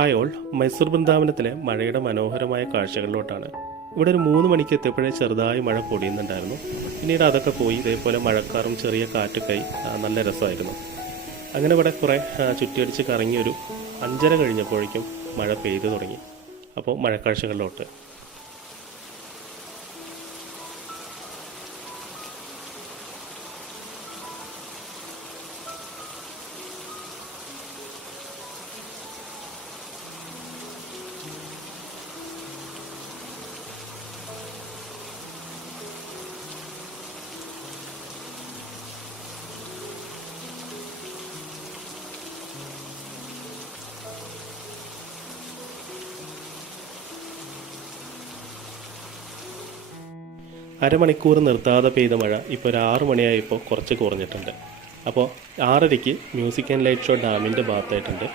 Hi Mysore ബൃന്ദാവനത്തിലെ മഴയുടെ മനോഹരമായ കാഴ്ചകളിലോട്ടാണ്. ഇവിടെ ഒരു മൂന്ന് മണിക്ക് എത്തിയപ്പോഴേ ചെറുതായി മഴ പൊടിയുന്നുണ്ടായിരുന്നു. പിന്നീട് അതൊക്കെ പോയി ഇതേപോലെ മഴക്കാറും ചെറിയ കാറ്റൊക്കെ നല്ല രസമായിരുന്നു. അങ്ങനെ ഇവിടെ കുറേ ചുറ്റിയടിച്ച് കറങ്ങിയൊരു അഞ്ചര കഴിഞ്ഞപ്പോഴേക്കും മഴ പെയ്തു തുടങ്ങി. അപ്പോൾ മഴക്കാഴ്ചകളിലോട്ട്. അരമണിക്കൂർ നിർത്താതെ പെയ്ത മഴ ഇപ്പോൾ ഒരു ആറ് മണിയായപ്പോൾ കുറച്ച് കുറഞ്ഞിട്ടുണ്ട്. അപ്പോൾ ആറരയ്ക്ക് മ്യൂസിക് ആൻഡ് ലൈറ്റ് ഷോ ഡാമിന്റെ ഭാഗത്തായിട്ടുണ്ട്.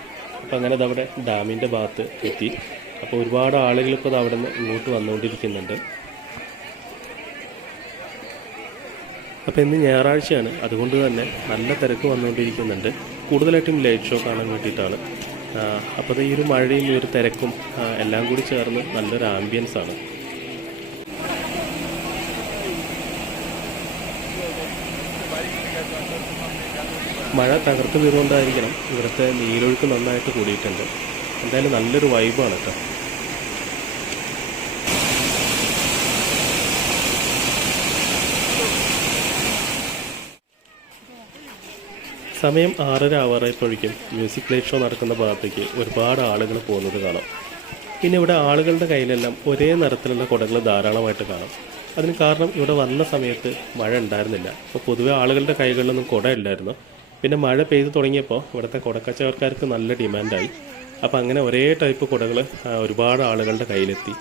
അപ്പോൾ അങ്ങനെ അതവിടെ ഡാമിന്റെ ഭാഗത്ത് എത്തി. അപ്പോൾ ഒരുപാട് ആളുകൾ ഇപ്പോൾ അവിടെ നിന്ന് ഇങ്ങോട്ട് വന്നുകൊണ്ടിരിക്കുന്നുണ്ട്. അപ്പോൾ ഇന്ന് ഞായറാഴ്ചയാണ്. അതുകൊണ്ട് തന്നെ നല്ല തിരക്ക് വന്നുകൊണ്ടിരിക്കുന്നുണ്ട്. കൂടുതലായിട്ടും ലൈറ്റ് ഷോ കാണാൻ വേണ്ടിയിട്ടാണ്. അപ്പോൾ ഈ ഒരു മഴയും ഈ ഒരു തിരക്കും എല്ലാം കൂടി ചേർന്ന് നല്ലൊരു ആംബിയൻസ് ആണ്. മഴ തകർത്ത് തീർന്നുകൊണ്ടായിരിക്കണം ഇവിടുത്തെ നീരൊഴുക്ക് നന്നായിട്ട് കൂടിയിട്ടുണ്ട്. എന്തായാലും നല്ലൊരു വൈബാണ് കേട്ടോ. സമയം ആറര ആവാറായപ്പോഴേക്കും മ്യൂസിക് ലൈറ്റ് ഷോ നടക്കുന്ന ഭാഗത്തേക്ക് ഒരുപാട് ആളുകൾ പോകുന്നത് കാണാം. പിന്നെ ഇവിടെ ആളുകളുടെ കയ്യിലെല്ലാം ഒരേ നിറത്തിലുള്ള കുടകൾ ധാരാളമായിട്ട് കാണാം. അതിന് കാരണം ഇവിടെ വന്ന സമയത്ത് മഴ ഉണ്ടായിരുന്നില്ല. അപ്പോൾ പൊതുവെ ആളുകളുടെ കൈകളിലൊന്നും കുട ഇല്ലായിരുന്നു പിന്നെ മഴ പെയ്തു തുടങ്ങിയപ്പോൾ ഇവിടുത്തെ കുടക്കച്ചവടക്കാർക്ക് നല്ല ഡിമാൻഡായി. അപ്പോൾ അങ്ങനെ ഒരേ ടൈപ്പ് കുടകൾ ഒരുപാട് ആളുകളുടെ കയ്യിലെത്തി.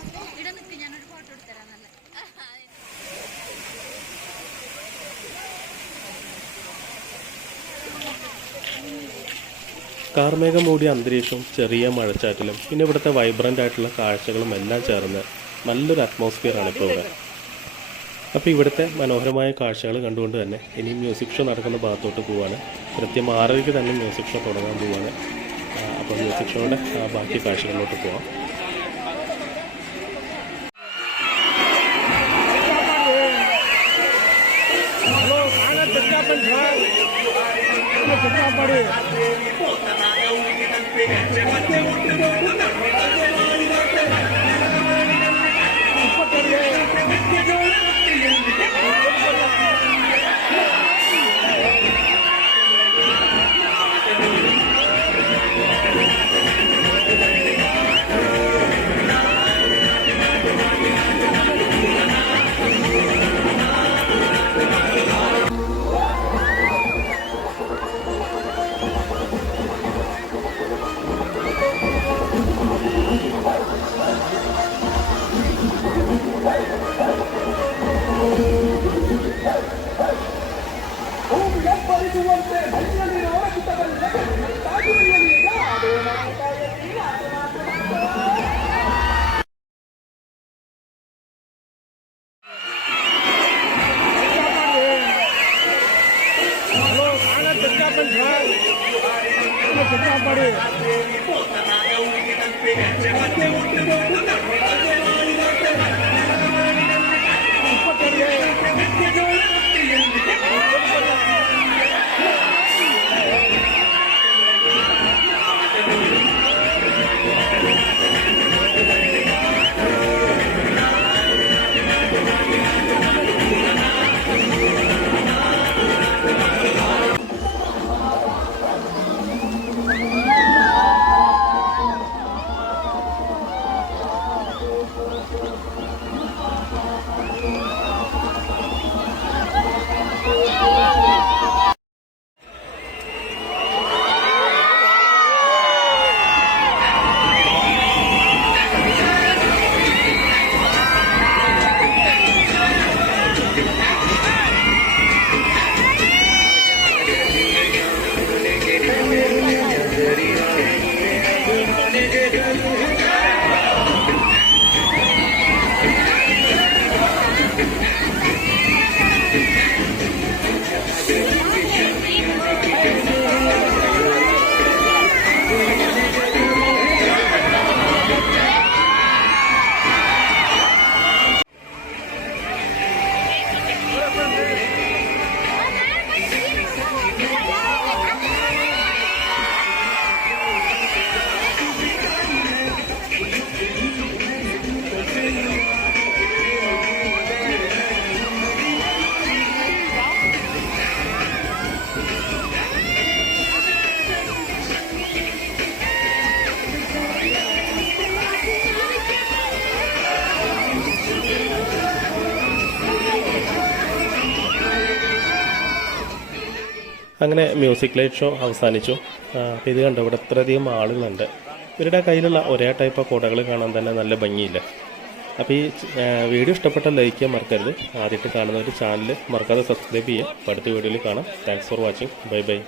കാർമേഘം മൂടിയ അന്തരീക്ഷവും ചെറിയ മഴച്ചാറ്റിലും പിന്നെ ഇവിടുത്തെ വൈബ്രന്റ് ആയിട്ടുള്ള കാഴ്ചകളും എല്ലാം ചേർന്ന് നല്ലൊരു അറ്റ്മോസ്ഫിയർ ആണ് ഇപ്പോൾ ഇവിടെ. അപ്പോൾ ഇവിടുത്തെ മനോഹരമായ കാഴ്ചകൾ കണ്ടുകൊണ്ട് തന്നെ ഇനി മ്യൂസിക് ഷോ നടക്കുന്ന ഭാഗത്തോട്ട് പോവാണ്. കൃത്യം ആറരയ്ക്ക് തന്നെ മ്യൂസിക് ഷോ തുടങ്ങാൻ പോവാണ്. അപ്പോൾ മ്യൂസിക് ഷോയുടെ ബാക്കി കാഴ്ചകളിലോട്ട് പോവാം. Yeah. Thank you. അങ്ങനെ മ്യൂസിക് ലൈറ്റ് ഷോ അവസാനിച്ചു. അപ്പോൾ ഇത് കണ്ടു ഇവിടെ ഇത്രയധികം ആളുകളുണ്ട്. ഇവരുടെ കയ്യിലുള്ള ഒരേ ടൈപ്പ് കുടകൾ കാണാൻ തന്നെ നല്ല ഭംഗിയില്ല. അപ്പോൾ ഈ വീഡിയോ ഇഷ്ടപ്പെട്ട ലൈക്ക് ചെയ്യാൻ മറക്കരുത്. ആദ്യമായിട്ട് കാണുന്ന ഒരു ചാനൽ മറക്കാതെ സബ്സ്ക്രൈബ് ചെയ്യുക. അടുത്ത വീഡിയോയിൽ കാണാം. Thanks for watching bye bye